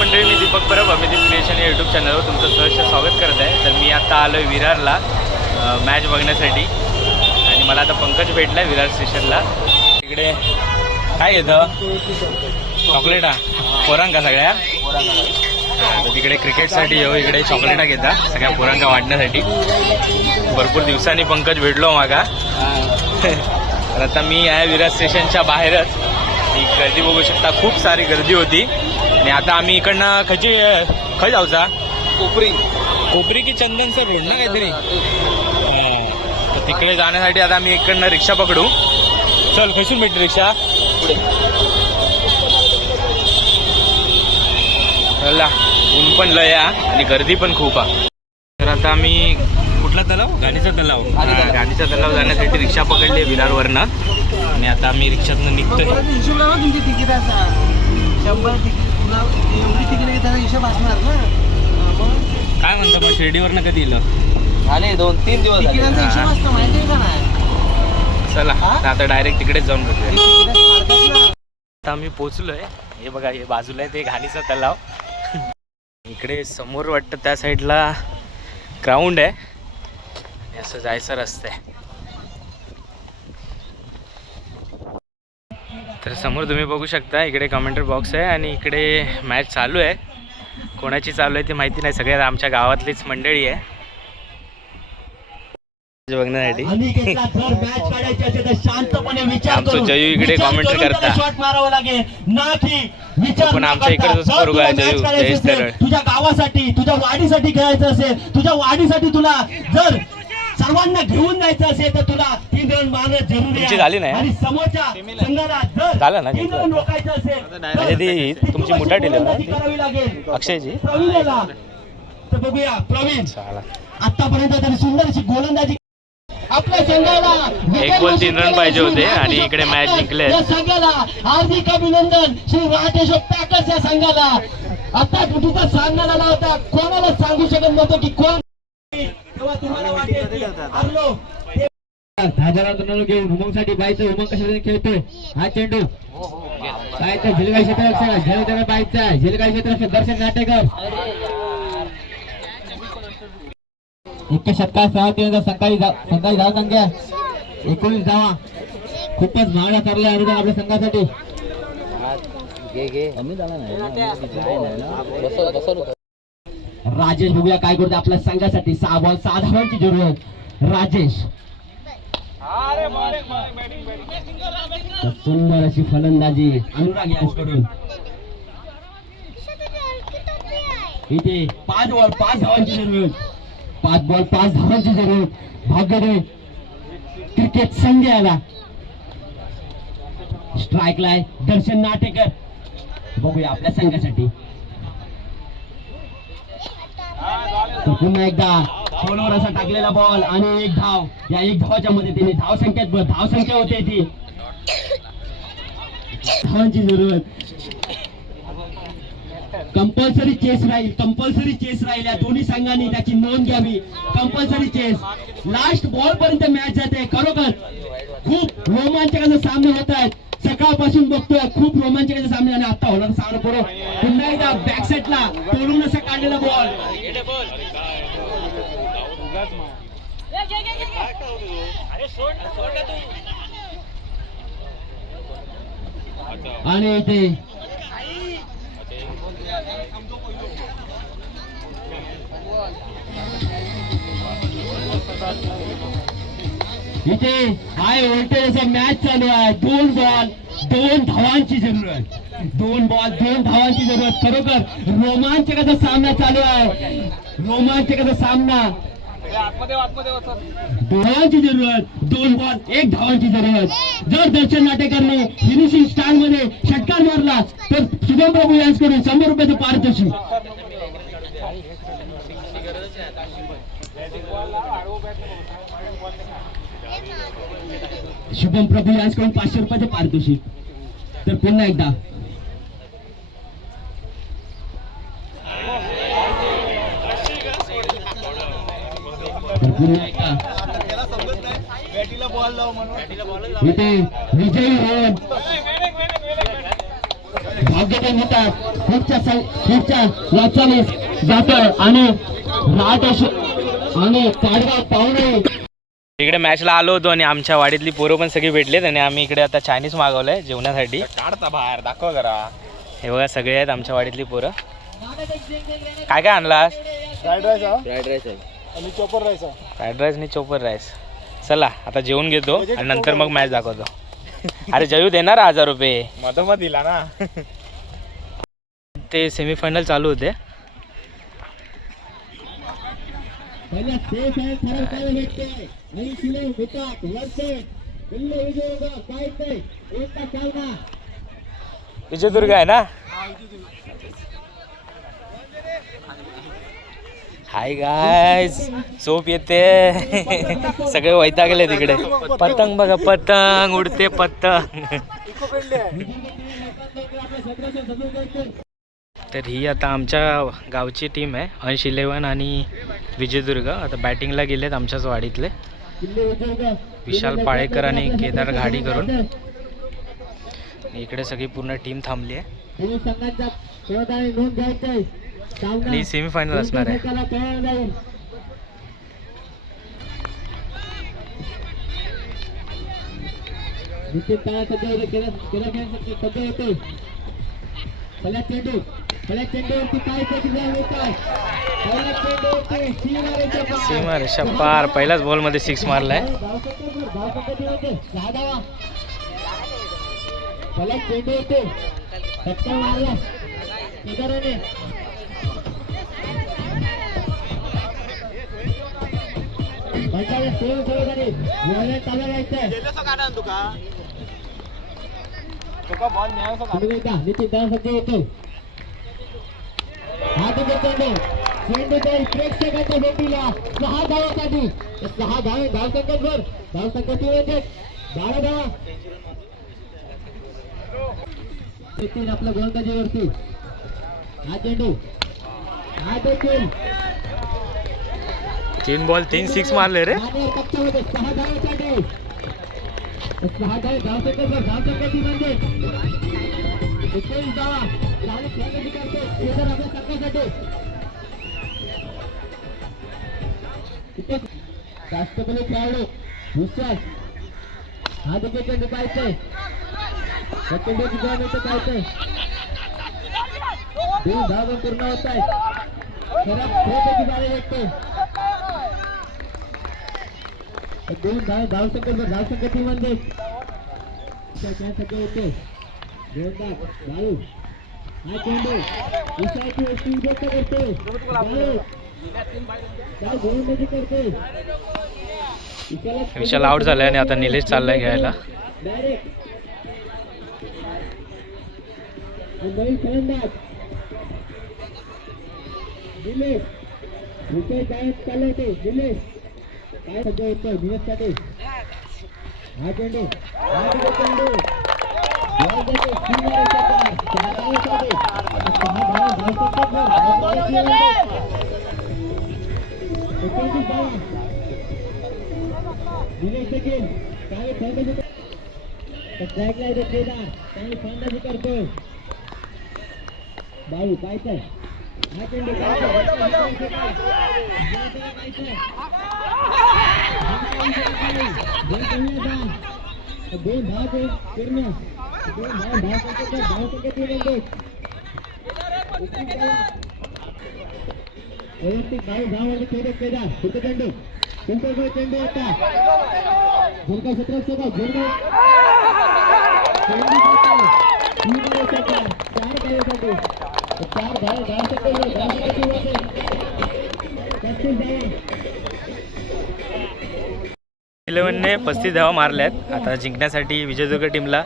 मंडळी, मी दीपक परब अमित क्रिएशन या यूट्यूब चॅनलवर तुमचं सहर्ष स्वागत करत आहे. तर मी आता आलो आहे विरारला मॅच बघण्यासाठी आणि मला आता पंकज भेटला विरार स्टेशनला. इकडे काय येतं चॉकलेटा पोरांका सगळ्या तर तिकडे क्रिकेटसाठी येऊ, इकडे चॉकलेटा घेता सगळ्या पोरांका वाढण्यासाठी. भरपूर दिवसांनी पंकज भेटलो मागा. तर आता मी आहे विरार स्टेशनच्या बाहेरच. ही गर्दी बघू शकता, खूप सारी गर्दी होती. आणि आता आम्ही इकडनं खय जाऊचा कोपरी की चंदनचं रोड ना काहीतरी, तर तिकडे जाण्यासाठी आता आम्ही इकडनं रिक्षा पकडू. चल खसून भेटते रिक्षा पुढे. चला, ऊन पण लय आणि गर्दी पण खूप आहे. तर आता आम्ही कुठला तलाव गाणीचा तलाव जाण्यासाठी रिक्षा पकडली विरारवरनं आणि आता आम्ही रिक्षातनं निघतोय. काय म्हणता मग शिर्डीवरनं कधी येलं? झाले 2-3 दिवस. चला आता डायरेक्ट तिकडेच जाऊन बघूया. आता आम्ही पोचलोय. हे बघा, हे बाजूला आहे ते घाणीचा तलाव. इकडे समोर वाटतं त्या साईडला ग्राउंड आहे. असं जायचं रस्ता आहे. तर समोर तुम्ही बघू शकता, इकडे कमेंटर बॉक्स आहे आणि इकडे मॅच चालू आहे. कोणाची चालू आहे ते माहिती नाही, सगळ्यात आमच्या गावातलीच मंडळी आहे बघण्यासाठी. आमचं जयू इकडे कॉमेंट्री करता, पण आमच्या इकडचं स्कोर आहे जयू जयेश तरळ. तुझ्या गावासाठी तुझ्या वाढीसाठी खेळायचं असेल, तुझ्या वाढीसाठी तुला जर सर्वांना घेऊन जायचं असेल तर तुला 3 रन मारणं जरुरी आहे. झाली नाही आणि समोरच्या संघाला जर झालं ना 3 रन रोखायचं असेल म्हणजे ती तुमची मुठा गोलंदाजी करावी लागेल अक्षयची. प्रवीणला तर बघूया. प्रवीण आतापर्यंत त्यांनी सुंदर अशी गोलंदाजी आपल्या संघाला 1 बॉल 3 रन पाहिजे होते आणि इकडे मॅच जिंकले. या संघाला हार्दिक अभिनंदन. श्री राजेश पॅकर्स या संघाला आता तुझा सामना आला होता, कोणाला सांगू शकत नव्हतं की कोण. तेव्हा तुम्हाला वाटेल हरलो. घेऊन उमंगसाठी बायचं उमंग कशाने खेळतोय. हा चेंडू काय तर झिलगाई क्षेत्र बायचा झिलगाई क्षेत्र दर्शन नाटेकर. 21 षटकार 6 तीन सकाळी धाव संख्या 19 धावा. खूपच महागडा ठरलाय अनुदान आपल्या संघासाठी. राजेश बघूया काय करतो आपल्या संघासाठी. 6 बॉल 6 धावांची जरूरत. राजेश सुंदर अशी फलंदाजी अनुराग यांच्याकडून. इथे 5 बॉल 5 धावांची जरूरत. 5 बॉल 5 धावांची जरूरत. भागडे क्रिकेट संघ आला. स्ट्राईकला आहे दर्शन नाटेकर. बघूया आपल्या संघासाठी. पुन्हा एकदा बॉलवर असा टाकलेला बॉल आणि 1 धाव. या 1 धावाच्या मदतीने धावसंख्या होते ती धावांची जरूरत. कंपल्सरी चेस राहील. या दोन्ही संघांनी त्याची नोंद घ्यावी. कंपल्सरी चेस लास्ट बॉल पर्यंत मॅच जाते. खरोखर खूप रोमांचकाचे सामने होत आहेत. सकाळपासून बघतोय खूप रोमांचकाचे सामने आणि आता होणार सामना करू. पुन्हा एकदा बॅक सेटला तोडून असा काढलेला बॉल आणि इथे इथे हाय व्होल्टेज मॅच चालू आहे. 2 बॉल 2 धावांची जरूरत. 2 बॉल 2 धावांची जरूरत. खरोखर रोमांचकाचा सामना चालू आहे. रोमांचकाचा सामना. धावांची जरूरत. 2 बॉल 1 धावांची जरूरत. जर दर्शन नाटेकरने फिनिशिंग स्टाईल मध्ये षटकार मारला तर शुभम प्रभू यांच्याकडून 100 रुपयाचं पारितोषिक. शुभम प्रभू यांच्याकडून 500 रुपयाचे पारितोषिक. तर पुन्हा एकदा इथे विजयी होऊन भाग्यवान होतात. खूपच्या वाचालीस जात आणि काडगाव पाहुणे. इकडे मॅचला आलो होतो आणि आमच्या वाडीतली पोरं पण सगळी भेटलेत आणि आम्ही इकडे आता चायनीज मागवलंय जेवणासाठी. काढता बाहेर दाखव जरा. हे बघा सगळे आहेत आमच्या वाडीतली पोरं. काय काय आणलास? फ्राईड राईस आणि चॉपर राईस. फ्राईड राईस आणि चोपर राईस. चला आता जेवून घेतो आणि नंतर मग मॅच दाखवतो. अरे जयू देणार 1000 रुपये. मधोमध दिला ना. ते सेमीफायनल चालू होते. विजयदुर्ग आहे ना. हाय गायज झोप येते. सगळे वैतागले तिकडे. पतंग बघा पतंग उडते पतंग. तर ही आता आमच्या गावची टीम आहे. अंश 11 आणि विजयदुर्ग आता बॅटिंगला गेलेत आमच्याच वाडीतले. विशाल पाळेकर आणि केदार घाडी करून. इकडे सगळी पूर्ण टीम थांबली आहे आणि सेमीफायनल असणार आहे. सीमा रेषा पार. पहिल्याच बॉल मध्ये 6 मारलाय. प्रेक्षकाच्या भेटीला 6 धावासाठी 6 धावे. धावसंख्येवर धावसंख्येची म्हणजे 12 धावा. आपल्या गोलंदाजीवरती हा चेंडू. हा देखील 3 बॉल 3 6 मारले रे. 6 धावासाठी 6 धावे. धावसंख्येवर धावसंख्येची म्हणजे 21 धावा. आपल्या संघासाठी राष्ट्रपती खेळाडू विश्वास. हा देखील चेंडू पाहायचंय. चेंडूची 2 मिनिटं पाहायचंय. 2 धावा पूर्ण होत आहेत. खराब बारे भेटते. 2 धाव. धावसंख्या टीम म्हणजे होते. बाळू. हा चेंडू विशाळची वस्तू उद्योग करते. बाळू काय गोलंदाजी करते. विशाल आउट झालाय आणि आता निलेश चाललाय घ्यायला. डायरेक्ट नवीन फलंदाज निलेश. विषय काय चाललाय ते निलेश. काय सध्या येतोय निलेशसाठी. हा चेंडू. हा चेंडू दिनेश देखील काही फलंदाजी करतोय. बाळू पाहायचंय. हा चेंडू 2 धाव पूर्ण. 2 वैयक्तिक 22 धाव केदार. चेंडू तुमच्याकडे चेंडू होता झुणका 17 सेकंद झुणका इलेव्हनने 35 धावा मारल्यात. आता जिंकण्यासाठी विजयदुर्ग टीमला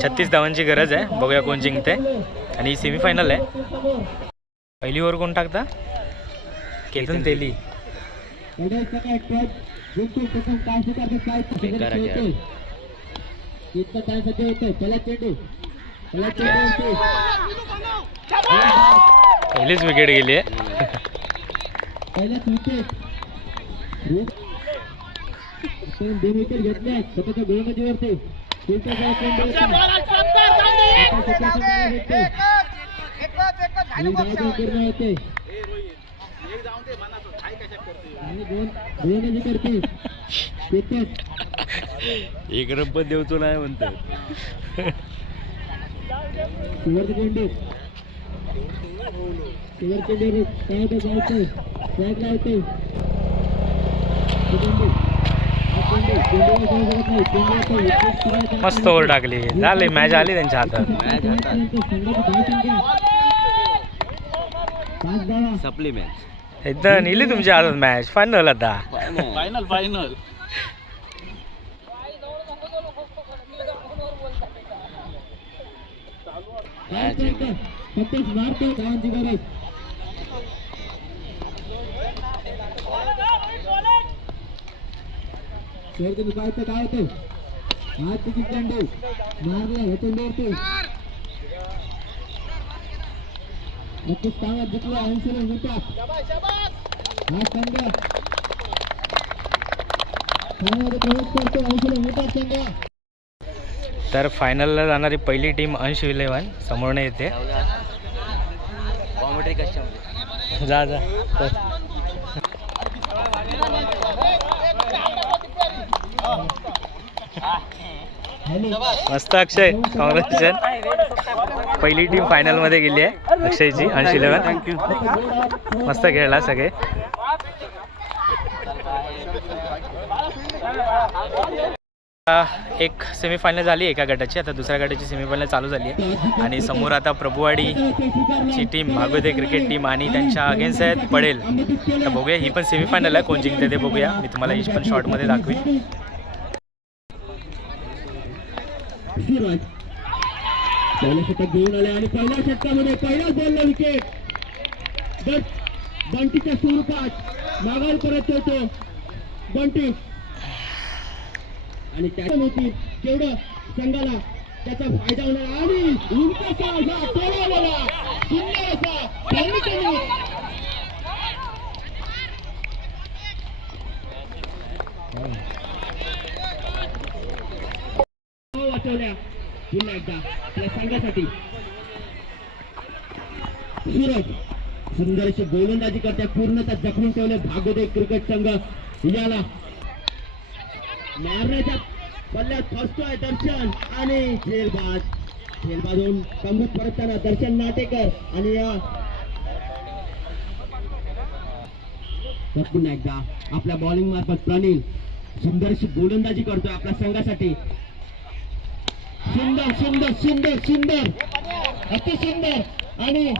36 धावांची गरज आहे. बघूया कोण जिंकते. आणि ही सेमीफायनल आहे. पहिली ओव्हर कोण टाकता? केतन तेली. पहिलीच विकेट गेली आहे. पहिल्याच विकेट 2 विकेट घेतल्या स्वतःच्या गोलंदाजीवरती. पूर्ण होते गोलंदाजी करते. एक रब्बत देवतो नाही म्हणतात. शेवटचे चेंडू शेवटचे चेंडू काय होतं जायचं बॅग लावते. मस्त ओव्हर टाकली. झाली मॅच आली त्यांच्या हातात. सप्लिमेंट एकदम नेली तुमच्या हातात मॅच. फायनल आता. फायनल मारतो धावांची गरज. शेअर तुम्ही पाहता काय होतं. हात तिकीट चेंडू मारला हे चेंडूवरती नक्कीच कामात जिंकला. 80 रन होतात. हा संघ खेळामध्ये प्रवेश करतो. 80 रन होतात संघ. तर फायनलला जाणारी पहिली टीम अंश इलेव्हन समोरने येते. कॉमेडी कशामध्ये जा जा. मस्त अक्षय, कॉंग्रॅच्युलेशन. पहिली टीम फायनलमध्ये गेली आहे अक्षयची. अंश इलेव्हन थँक्यू. मस्त खेळला सगळे. एक सेमीफायनल झाली एका गटाची. आता दुसऱ्या गटाची सेमीफायनल चालू झाली आहे. आणि समोर आता प्रभुवाडीची टीम, भागवते क्रिकेट टीम आणि त्यांच्या अगेन्स्ट आहेत पडेल. तर बघूया, ही पण सेमीफायनल आहे. कोण जिंकते ते बघूया. मी तुम्हाला ही पण शॉर्टमध्ये दाखवीन. पहिल्या षटक घेऊन आले आणि पहिल्या षटकामध्ये पहिल्याच बॉलला विकेट. बंटीच्या स्वरूपात मागाल परत होतो बंटी. आणि त्याच्यामध्ये केवढं संघाला त्याचा फायदा होणार. आणि उंचसा असा तोडावाला सुंदर असा वाचवल्या पुन्हा एकदा आपल्या संघासाठी. सूरज सुंदर अशी गोलंदाजी करते. पूर्णतः जखडून ठेवले भागवते क्रिकेट संघ. याला मारण्याच्या पल्ल्यात फसतोय दर्शन आणि झेलबाज होऊन कमबूत परतताना दर्शन नाटेकर. आणि या पुन्हा एकदा आपल्या बॉलिंग मार्फत प्रणील सुंदर अशी गोलंदाजी करतोय आपल्या संघासाठी. सुंदर सुंदर सुंदर सुंदर अतिसुंदर. आणि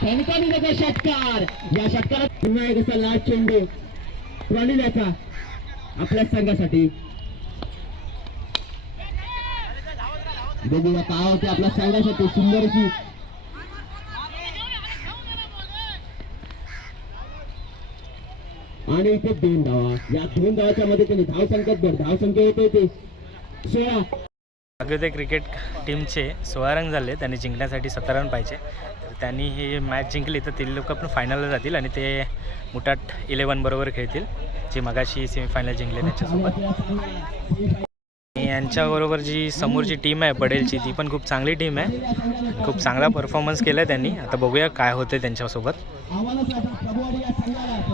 ठणकावी त्याचा षटकार. या षटकारात पुन्हा एक असा लास्ट चेंडू प्रणील याचा आपल्या संघासाठी. बघूया काय होते आपल्या संघासाठी. सुंदर अशी आणि इथे 2 धावा. या 2 धावाच्या मदतीने धावसंख्या येते ते 16. भागवते क्रिकेट टीमचे 16 रन झाले. त्यांनी जिंकण्यासाठी 17 रन पाहिजे. तर त्यांनी ही मॅच जिंकली तर ते लोक पण फायनलला जातील आणि ते मुठाट 11 बरोबर खेळतील, जी मगाशी सेमीफायनल जिंकले त्यांच्यासोबत. यांच्याबरोबर जी समोरची टीम आहे पडेलची, ती पण खूप चांगली टीम आहे. खूप चांगला परफॉर्मन्स केला आहे त्यांनी. आता बघूया काय होते त्यांच्यासोबत.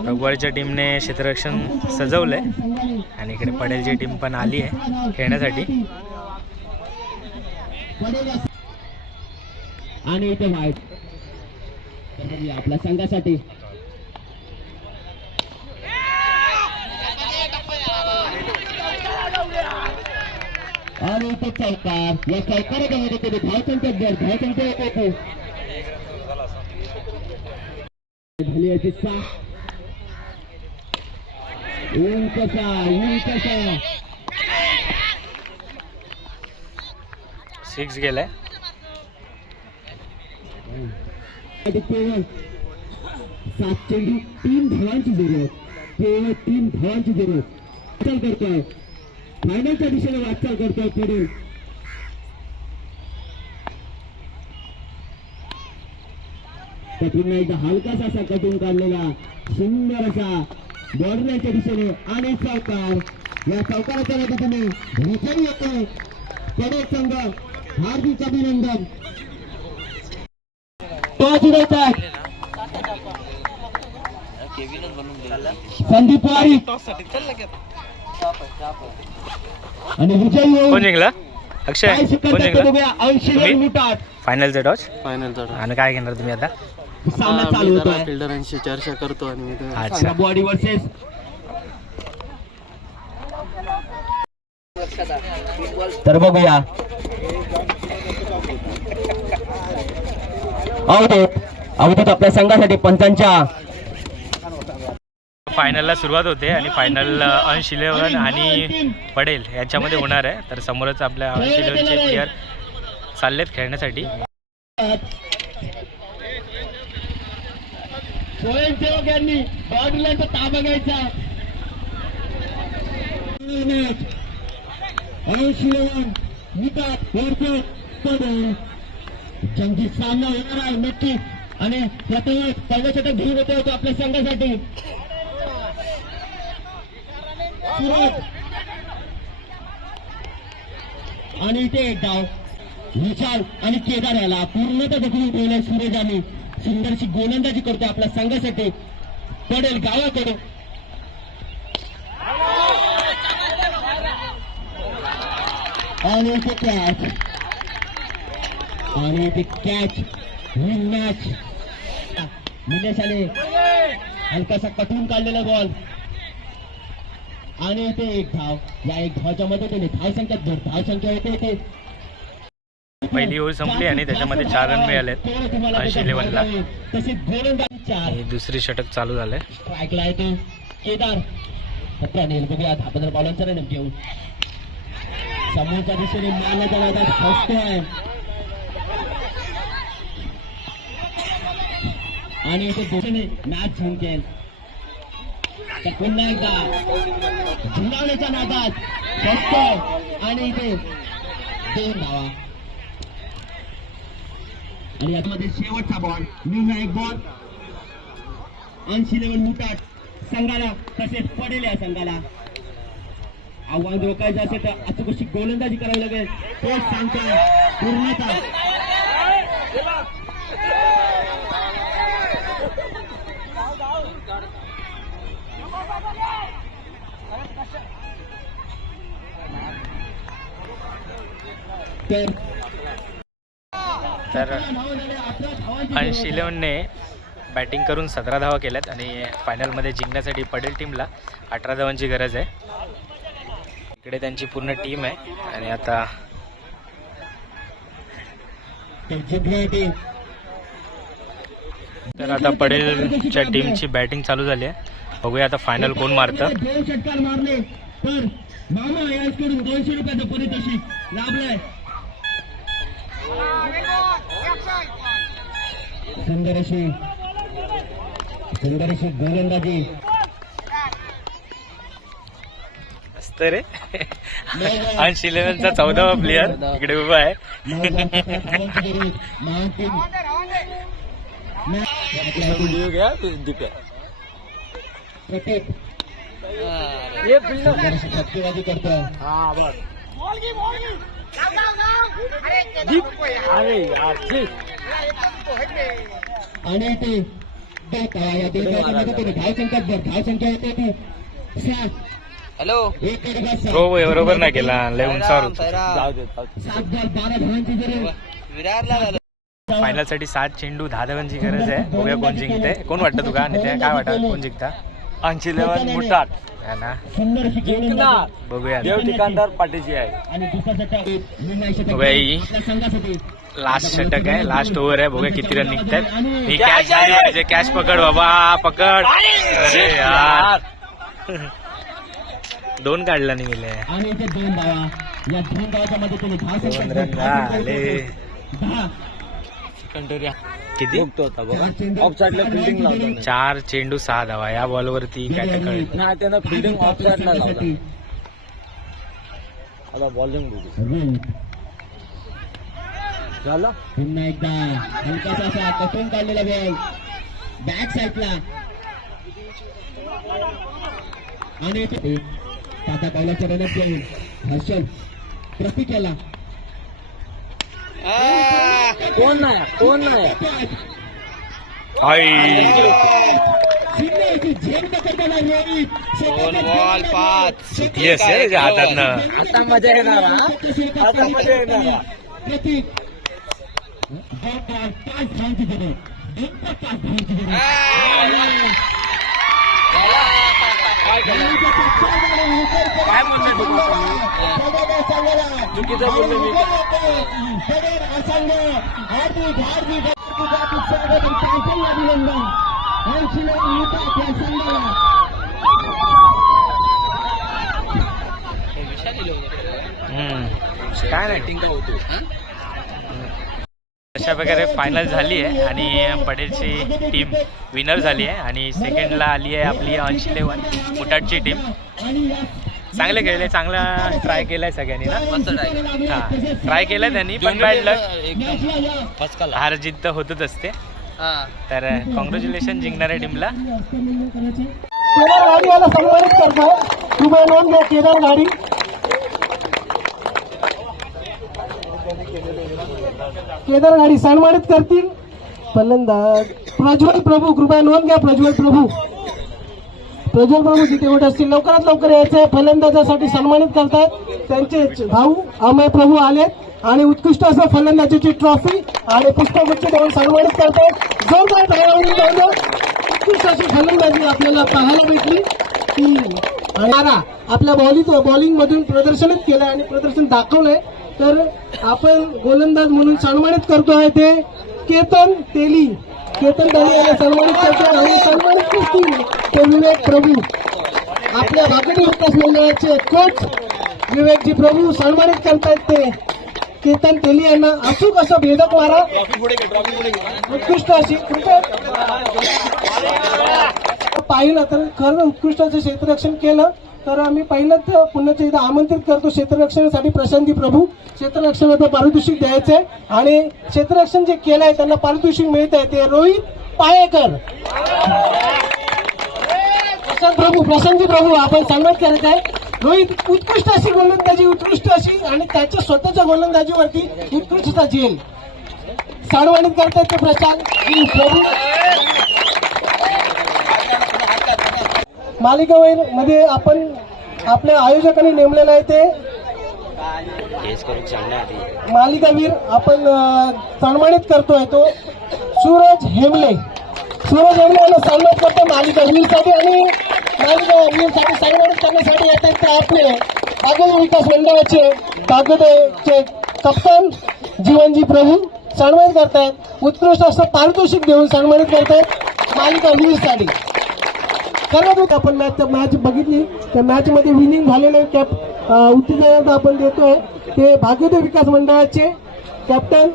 प्रभुवाडीच्या टीमने क्षेत्ररक्षण सजवलं आहे आणि इकडे पडेलची टीम पण आली आहे खेळण्यासाठी. आणि इथे वाईट आपल्या संघासाठी आणि इथे चौकार या चौकाराच्या मध्ये त्याने धावसंख्या येते झाली याची 6 ऊन कसा 6 गेलाय. केवळ 7 चेंडू 3 धावांची जरूर केवळ 3 धावांची जरूर वाटचाल करतोय फायनलच्या दिशेने वाटचाल करतोय पुढे तर पुन्हा एकदा हलकासा असा कटून काढलेला सुंदर असा बॉर्डरच्या दिशेने आणि चौकार या चौकाराच्या मदतीने विजयी येतो कडे संघ हार्दिक अभिनंदन टॉस उडवतात संदीप वारी आणि विजयी कोण होऊन जिंकला? अक्षय काय कोण शिकवतात जिंकला? बघूया 80 रन लुटात फायनलचा टॉस. फायनलचा आणि काय घेणार तुम्ही आता? सामना चालू होतोय फिल्डरांशी चर्चा करतो आणि मी अच्छा. बॉडी वर्सेस तर बघूया अवधूत आपल्या संघासाठी पंचांच्या फायनलला सुरुवात होते आणि फायनल अंश 11 आणि पडेल याच्यामध्ये होणार आहे. तर समोरच आपल्या अंश 11चे प्लेयर चाललेत खेळण्यासाठी. स्वयंसेवक यांनी बॉडीलांचा ताबा घ्यायचा जंगी सामना होणार आहे नक्की आणि प्रथमच पहिल्या षटक घेऊन होतो आपल्या संघासाठी सुरुवात आणि इथे एक डाव विशाल आणि केदार याला पूर्णतः दखलून ठेवलाय सूरजाने सुंदरशी गोलंदाजी करतो आपल्या संघासाठी पडेल गावाकडे आणि इथे कॅच आणि इथे कॅच विन मॅच निलेशाने हलकासा कटून काढलेला बॉल आणि इथे एक धाव या एक धावच्या मदतीने धावसंख्या येते इथे पहिली ओव्हर संपली आणि त्याच्यामध्ये 4 रन मिळालेत अंश 11ला. तसेच गोलंदाजी 4 आणि दुसरी षटक चालू झालंय. स्ट्राईकला येतो केदार अनेल बघूया 10-15 बॉलांचा रन घेऊन समोरच्या दिशेने मारण्याच्या नादात फसतोय आणि इथे दिशेने मॅच जिंकेल तर पुन्हा एकदा झुंडावण्याच्या नादात फसतोय आणि इथे 2 धावा आणि यामध्ये शेवटचा बॉल निर्णायक बॉल अंश 11 मुटाट संघाला तसेच पडेल या संघाला आव्हान रोखायचं असेल तर अचूक अशी गोलंदाजी करावी लागेल तोच सांगतोय पूर्णता तर अंश 11ने बॅटिंग करून 17 धावा केल्यात आणि फायनलमध्ये जिंकण्यासाठी पडेल टीमला 18 धावांची गरज आहे. इकडे त्यांची पूर्ण टीम आहे आणि आता पडेलच्या टीमची बॅटिंग चालू झाली आहे. बघूया आता फायनल कोण मारतं. 2 षटकार मारले तर मामा याकडून 200 रुपयाचं पारितोषिक लाभलंय. सुंदर अशी गोलंदाजी मस्त रे. अंश 11चा 14वा प्लेयर इकडे उभा आहे. फटकेबाजी करतोय आणि ते धावसंख्या येते ती 7. हॅलो एक गडगा हो बरोबर नाही केला. लय उंचावर होता. 7 बॉल 12 धावांची जरूर विरारला झालं. फायनल साठी 7 चेंडू 10 धावांची गरज आहे. बघूया कोण जिंकते. कोण वाटतं तुका आणि काय वाटतं कोण जिंकता? ऐंशी 11 मुठात है ना. सुंदर अशी गोलंदाजी. बघूया देव ठिकाणदार पाठीची आहे. आणि दुसरा षटक निर्णायक षटक बघूया ही. आपल्या संघासाठी. लास्ट षटक आहे, लास्ट ओव्हर आहे. बघूया किती रन निघतात. ही कॅच झाली पाहिजे. कॅच पकड बाबा, पकड. अरे यार 2 काढला नाही गेले. आणि इथे 2 धावा. या 2 धावाच्या मध्ये तुम्ही 10 2 सेकंद रन झाले. 10 किती? ऑफ साईडला फिल्डिंग लावतो. 4 चेंडू 6 धावा. या बॉलवरती काय टकळ. नाही त्यानं फिल्डिंग ऑफ साईडला लावला. आता बॉलिंग बघू. झालं. पुन्हा एकदा हलकासा असा कटून काढलेला बॉल बॅक साईडला. आणि आता पहिल्याच्या रनअप गेले हर्षल प्रतीकेला. कोण नाही आई झेल पकडताना रोहित. 2 बॉल 5. येस हातातनं. आता मजा येणार हा. आता मजा येणार हा. प्रतीक 5 धावांची जरूर. 5 धावांची जरूर. चुकीचं बोललो मी. काय नाही. अशा प्रकारे फायनल झाली आहे आणि पडेलची टीम विनर झाली आहे आणि सेकंडला आली आहे आपली 80-11 मुठाटची टीम. चांगले खेळले, चांगला ट्राय केलाय सगळ्यांनी ना. मस्त ट्राय. हां ट्राय केलं त्यांनी, पण बॅड लक. एकदम फसकाला. हार जिद्द तर होतच असते. हा. तर कॉंग्रॅच्युलेशन जिंकणाऱ्या टीमला. केदार गाडी याला सन्मानित करतात. तुम्ही नोंद घ्या केदार गाडी. केदार गाडी सन्मानित करतील फलंदाज प्रज्वल प्रभू. कृपया नोंद घ्या. प्रज्वल प्रभू जिथे उठ असतील लवकरात लवकर यायचं. फलंदाजासाठी सन्मानित करतात त्यांचे भाऊ अमय प्रभू आलेत आणि उत्कृष्ट असं फलंदाजीची ट्रॉफी आणि पुष्पगुच्छ देऊन सन्मानित करतात. जोरदार धावांनी जाऊन उत्कृष्ट अशी फलंदाजी आपल्याला पाहायला भेटली. आणि आपल्या बॉलिंग मधून प्रदर्शनच केलं आणि प्रदर्शन दाखवलंय. तर आपण गोलंदाज म्हणून सन्मानित करतोय ते केतन तेली यांना सन्मानित करतो आणि सन्मानित करतील ते विवेक प्रभू. आपल्या भाकरी विकास मंडळाचे कोच विवेकजी प्रभू सन्मानित करतायत ते केतन तेली यांना. अचूक असं भेदक मारा, उत्कृष्ट अशी पाहिलं तर खरं उत्कृष्ट असं क्षेत्ररक्षण केलं. तर आम्ही पहिलं पुन्हा एकदा आमंत्रित करतो क्षेत्ररक्षणासाठी प्रशांती प्रभू. क्षेत्ररक्षणाचं पारितोषिक द्यायचंय आणि क्षेत्ररक्षण जे केलंय त्यांना पारितोषिक मिळत आहे ते रोहित पायेकर. प्रशांती प्रभू आपण सन्मान करत आहे. रोहित उत्कृष्ट अशी गोलंदाजी, उत्कृष्ट अशी आणि त्याच्या स्वतःच्या गोलंदाजीवरती उत्कृष्टता झेल सन्मानित करतात ते प्रशांत प्रभू. मालिकावीर मध्ये आपण आपल्या आयोजकांनी नेमलेलं आहे ते मालिकावीर आपण सन्मानित करतोय तो सूरज हेमले. सूरज हेमले यांना सन्मानित करतो मालिकावीरसाठी आणि मालिकावीरसाठी सन्मानित करण्यासाठी येतात ते आपले बागोदे विकास मंडळाचे बागोदेचे कप्तान जीवनजी प्रभू सन्मानित करतायत. उत्कृष्ट असं पारितोषिक देऊन सन्मानित करतायत मालिकावीरसाठी. खरं आपण मॅच बघितली. त्या मॅच मध्ये विनिंग झालेले कॅप उत्तेजनार्थ आपण देतोय ते भाग्योदय विकास मंडळाचे कॅप्टन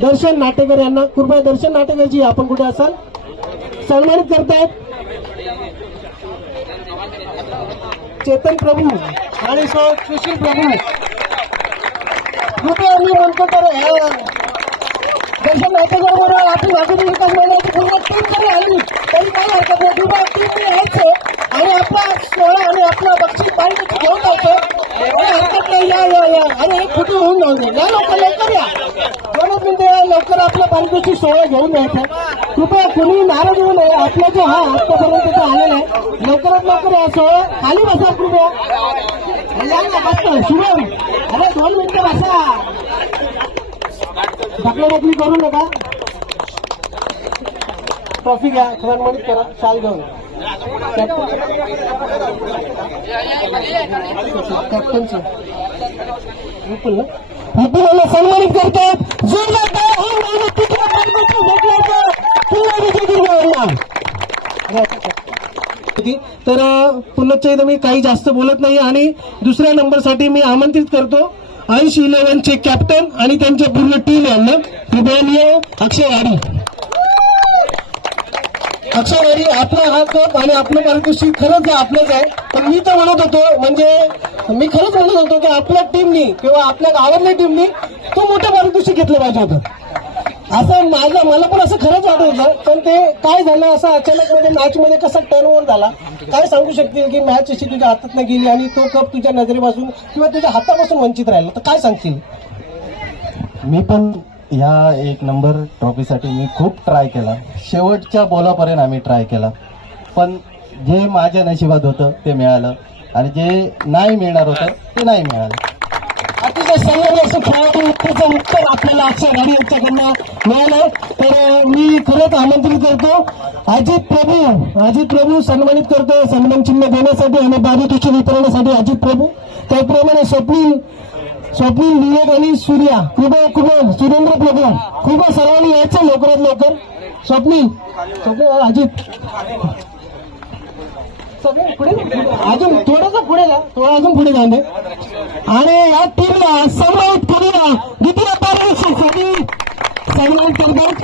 दर्शन नाटेकर यांना. कृपया दर्शन नाटेकरजी आपण कुठे असाल सन्मानित करतायत. चेतन प्रभू आणि सुशील प्रभू. कृपया मी म्हणतो तर दर्शन नाटेकर बरोबर आपली भाग्योदय विकास मंडळाची पूर्ण टीम जरी आली तरी काही हरकत नाही. कृपया टीम यायचं आणि आपला सोहळा आणि आपला बक्षीस पारितोषिक घेऊन जायचं. हरकत नाही. या अरे एक कुठे होऊन जाऊ दे. या लवकर या. 2 मिनिटं लवकर आपला पारितोषिक सोहळा घेऊन जायचा. कृपया कुणी नाराज होऊ नये. आपला जो हा आतापर्यंत आलेला आहे लवकरात लवकर या सोहळा खाली बसा. कृपया शुभम अरे 2 मिनिटं बसा. ढकलाढकली करू नका. ट्रॉफी घ्या, सन्मानित करा, शाल घेऊन. कॅप्टनचं विपुलला सन्मानित करतात. जोरदार टाळ्या होऊन राहिल्या. तिसऱ्या पारितोषिक भेटल्याचं पुन्हा विजयी मिळवला. तर पुन्हा एकदा मी काही जास्त बोलत नाही आणि दुसऱ्या नंबरसाठी मी आमंत्रित करतो आयुष 11चे कॅप्टन आणि त्यांचे पूर्ण टीम यांना. कृपया अक्षय वाडी. अक्षय वाडी, आपला हा कप आणि आपलं पारितोषिक खरंच आपलंच आहे. पण मी तर म्हणत होतो, म्हणजे मी खरंच म्हणत होतो की आपल्या टीमनी किंवा आपल्या गावातल्या टीमनी तो मोठं पारितोषिक घेतलं पाहिजे होतं. असं मला पण असं खरंच वाटत होतं. पण ते काय झालं, असं अचानक मध्ये मॅच मध्ये कसा टर्न ओव्हर झाला. काय सांगू शकतील की मॅच अशी तुझ्या हातातनं गेली आणि तो कप तुझ्या नजरेपासून किंवा तुझ्या हातापासून वंचित राहिला, तर काय सांगशील? मी पण ह्या 1 नंबर ट्रॉफीसाठी मी खूप ट्राय केला. शेवटच्या बॉलापर्यंत आम्ही ट्राय केला, पण जे माझ्या नशिबात होतं ते मिळालं आणि जे नाही मिळणार होतं ते नाही मिळालं. अतिशय संयमी असं खेळाडू उत्तम उत्तर आपल्याला अक्षय गाडी यांच्याकडनं मिळालं. तर मी खरंच आमंत्रित करतो अजित प्रभू सन्मानित करतो सन्मान चिन्ह देण्यासाठी आणि पारितोषिक वितरणासाठी अजित प्रभू. त्याचप्रमाणे स्वप्नील विवेक आणि सूर्या कृपा सुरेंद्र प्रभू कृपा सर्वांनी यायचं लवकरात लवकर. स्वप्नील अजित सगळे पुढे अजून थोडंसं पुढे जा, थोडं अजून पुढे जाऊन दे. आणि या टीमला सन्मानित करूया द्वितीय पारितोषिकसाठी सन्मानित करतात.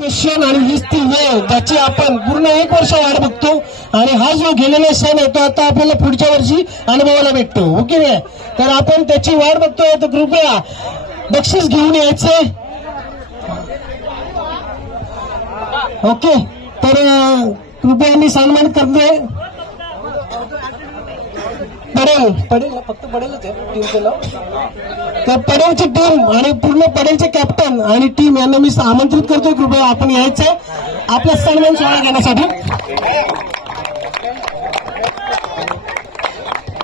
क्षण आणि वीसती वेळ ज्याची आपण पूर्ण 1 वर्ष वाट बघतो आणि हा जो गेलेला क्षण आहे तो आता आपल्याला पुढच्या वर्षी अनुभवायला भेटतो. ओके नाही? तर आपण त्याची वाट बघतोय. तर कृपया बक्षीस घेऊन यायचंय. ओके, तर कृपया मी सन्मान करतोय पडेल फक्त पडेलच आहे टीमचं नाव. तर पडेलची टीम आणि पूर्ण पडेलचे कॅप्टन आणि टीम यांना मी आमंत्रित करतोय. कृपया आपण यायचंय आपला सन्मान सोहळा घेण्यासाठी.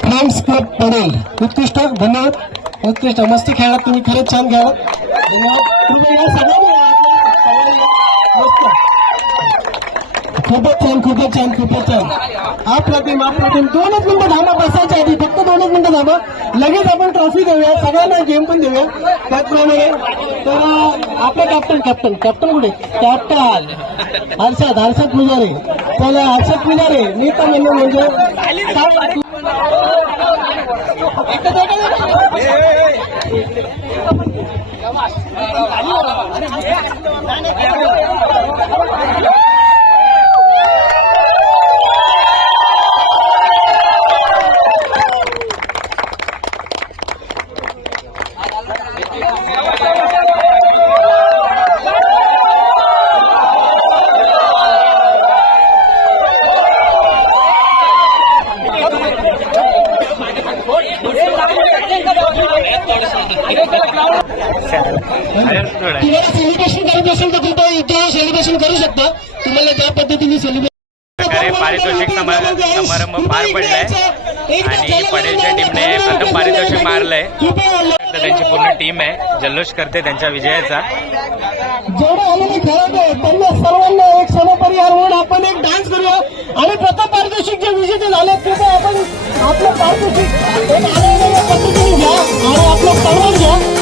फ्रेंड्स क्लब पडेल, उत्कृष्ट, धन्यवाद. उत्कृष्ट, मस्ती खेळात तुम्ही, खरंच छान खेळात, धन्यवाद. कृपया या सगळ्यांनी खूपच छान. आपला टीम 2च मिनिटं थांबा, बसायच्या आधी फक्त 2च मिनिटं थांबा. लगेच आपण ट्रॉफी देऊया, सगळ्यांना गेम पण देऊया. त्याचप्रमाणे तर आपला कॅप्टन कुठे? कॅप्टन हर्षद पुजारे. चला हर्षद पुजारे, मी तर म्हणलो म्हणजे तुम्हाला सेलिब्रेशन करायचं असेल तर कृपया इथे सेलिब्रेशन करू शकता. तुम्हाला ज्या पद्धतीने प्रकारे पारितोषिक समारंभ पार पडलाय आणि पडेलच्या टीमने प्रथम पारितोषिक मारलंय. तर त्यांची पूर्ण टीम आहे, जल्लोष करते त्यांच्या विजयाचा. जेवढे आलेले खेळाडू आहेत त्यांना सर्वांना एक समपरिहार होऊन आपण एक डान्स करूया आणि प्रथम पारितोषिक जे विजेते झाले कृपया आपण आपलं पारितोषिक एक आनंदाच्या पद्धतीने घ्या आणि आपलं सन्मान घ्या.